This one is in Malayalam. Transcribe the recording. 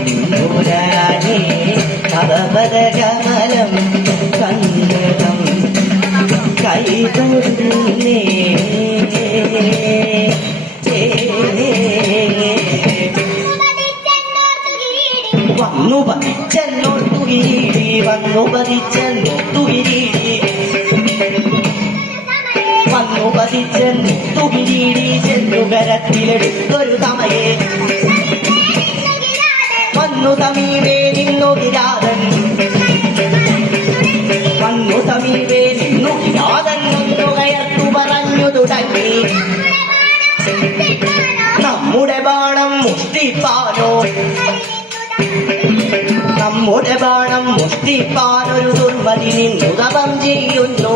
അമ്പുരാനേ കവപദകമലം കണ്ടകം കൈതൊഴുന്നേ വന്നു പതിച്ചെന്നോർത്തുകിരീടി വന്നു പതിച്ചെന്നോർത്തുകിരീടി വന്നു പതിച്ചെന്നോർത്തുകിരീടി ചെന്നുകരത്തിലെടുത്തൊരു തമയെ വന്നു സമീപേ നിന്നു കിരാതൻ വന്നു സമീപേ നിന്നു കിരാതൻ ഒന്നു കയർത്തു പറഞ്ഞു തുടങ്ങി നമ്മുടെ ബാണം മുഷ്ടിപ്പാനോ നമ്മുടെ ബാണം മുഷ്ടിപ്പാനൊരു ദുർമതി നിന്നു തപം ചെയ്യുന്നു